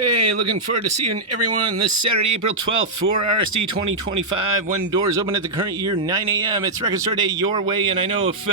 Hey, looking forward to seeing everyone this Saturday, April 12th for RSD 2025, when doors open at the current year, 9 a.m. It's Record Store Day your way, and I know if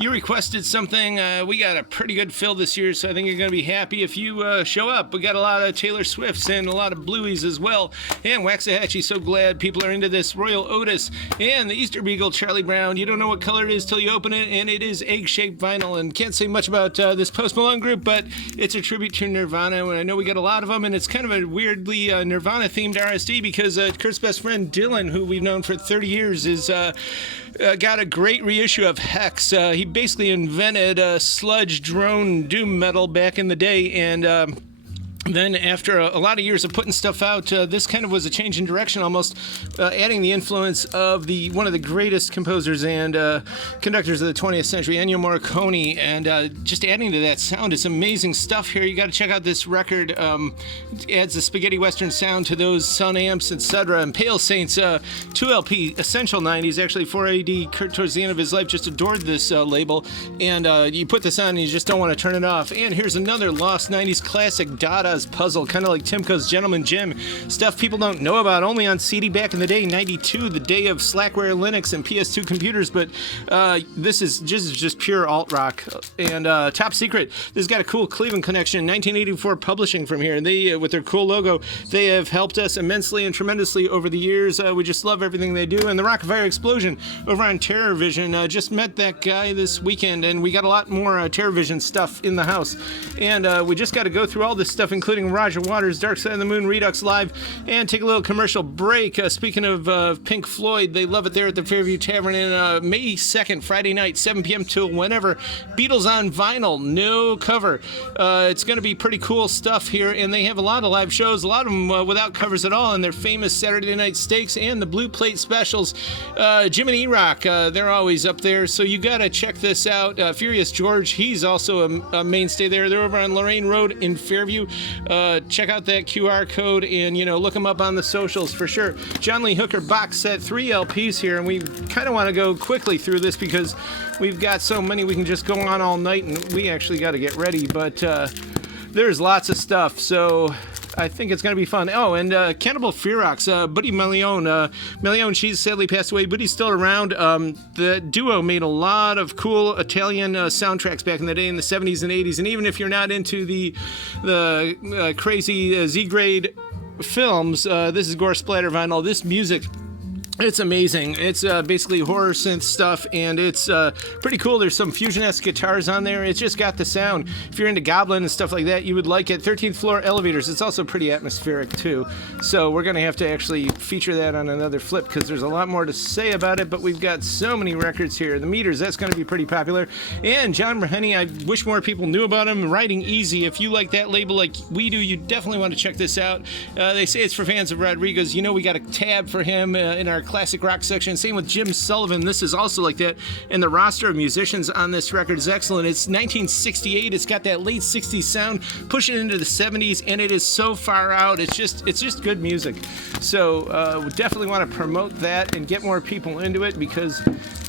you requested something, we got a pretty good fill this year, so I think you're going to be happy if you show up. We got a lot of Taylor Swifts and a lot of Blueies as well, and Waxahachie, so glad people are into this. Royal Otis, and the Easter Beagle, Charlie Brown. You don't know what color it is till you open it, and it is egg-shaped vinyl, and can't say much about this Post Malone group, but it's a tribute to Nirvana, and I know we got a lot of them, and it's kind of a weirdly Nirvana-themed RSD because Kurt's best friend Dylan, who we've known for 30 years, is got a great reissue of Hex. He basically invented sludge drone doom metal back in the day, and then after a lot of years of putting stuff out, this kind of was a change in direction, almost adding the influence of one of the greatest composers and conductors of the 20th century, Ennio Morricone, and just adding to that sound. It's amazing stuff here. You got to check out this record. It adds the spaghetti western sound to those Sun amps, etc. And Pale Saints, 2LP, Essential 90s, actually 4AD. Kurt, towards the end of his life, just adored this label. And you put this on and you just don't want to turn it off. And here's another lost 90s classic, Dada's Puzzle, kind of like Timko's Gentleman Jim. Stuff people don't know about, only on CD back in the day, 92, the day of Slackware Linux and PS2 computers, but this is just pure alt-rock. And Top Secret, this has got a cool Cleveland connection, 1984 publishing from here, and they, with their cool logo, they have helped us immensely and tremendously over the years. We just love everything they do. And the Rockafire Explosion over on Terror Vision, just met that guy this weekend, and we got a lot more Terror Vision stuff in the house. And we just got to go through all this stuff, including Roger Waters, Dark Side of the Moon, Redux Live, and take a little commercial break. Speaking of Pink Floyd, they love it there at the Fairview Tavern in May 2nd, Friday night, 7 p.m. till whenever. Beatles on vinyl, no cover. It's going to be pretty cool stuff here, and they have a lot of live shows, a lot of them without covers at all, and their famous Saturday Night Steaks and the Blue Plate specials. Jim and E-Rock, they're always up there, so you got to check this out. Furious George, he's also a mainstay there. They're over on Lorraine Road in Fairview. Check out that QR code and, look them up on the socials for sure. John Lee Hooker box set, 3 LPs here, and we kind of want to go quickly through this because we've got so many we can just go on all night, and we actually got to get ready, but there's lots of stuff, so I think it's going to be fun. Oh, and Cannibal Ferox, budy-maglione. Maglione, she's sadly passed away, but he's still around. The duo made a lot of cool Italian soundtracks back in the day in the 70s and 80s, and even if you're not into the crazy Z-grade films, this is gore splatter vinyl. This music, it's amazing. It's basically horror synth stuff, and it's pretty cool. There's some Fusion-esque guitars on there. It's just got the sound. If you're into Goblin and stuff like that, you would like it. 13th floor elevators. It's also pretty atmospheric, too. So we're going to have to actually feature that on another flip because there's a lot more to say about it, but we've got so many records here. The Meters, that's going to be pretty popular. And John Breheny, I wish more people knew about him. Riding Easy. If you like that label like we do, you definitely want to check this out. They say it's for fans of Rodriguez. We got a tab for him in our classic rock section. Same with Jim Sullivan. This is also like that, and the roster of musicians on this record is excellent. It's 1968. It's got that late 60s sound pushing into the 70s, and it is so far out. It's just good music. So we definitely want to promote that and get more people into it because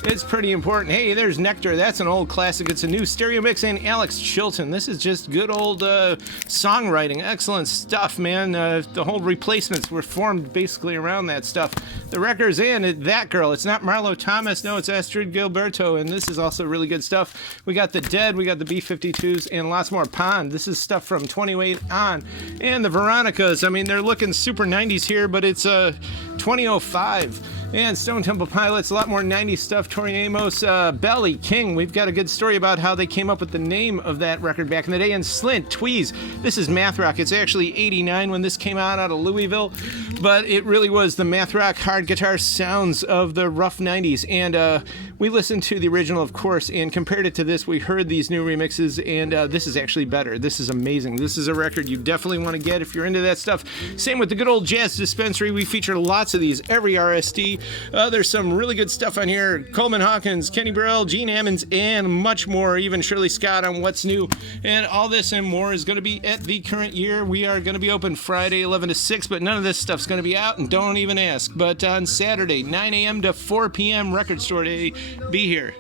it's pretty important. Hey, there's Nectar. That's an old classic. It's a new stereo mix, and Alex Chilton. This is just good old songwriting. Excellent stuff, man. The whole Replacements were formed basically around that stuff. The records and That Girl. It's not Marlo Thomas. No, it's Astrid Gilberto, and this is also really good stuff. We got The Dead. We got the B-52s, and lots more. Pond. This is stuff from 28 on. And the Veronicas. I mean, they're looking super 90s here, but it's 2005. And Stone Temple Pilots, a lot more 90s stuff. Tori Amos, Belly, King. We've got a good story about how they came up with the name of that record back in the day. And Slint, Tweez. This is math rock. It's actually 89 when this came out of Louisville. But it really was the math rock hard guitar sounds of the rough 90s. And we listened to the original, of course, and compared it to this. We heard these new remixes, and this is actually better. This is amazing. This is a record you definitely want to get if you're into that stuff. Same with the good old Jazz Dispensary. We feature lots of these every RSD. There's some really good stuff on here. Coleman Hawkins, Kenny Burrell, Gene Ammons, and much more. Even Shirley Scott on What's New. And all this and more is going to be at the current year. We are going to be open Friday 11 to 6, but none of this stuff's going to be out, and don't even ask. But on Saturday, 9 a.m. to 4 p.m., Record Store Day, be here.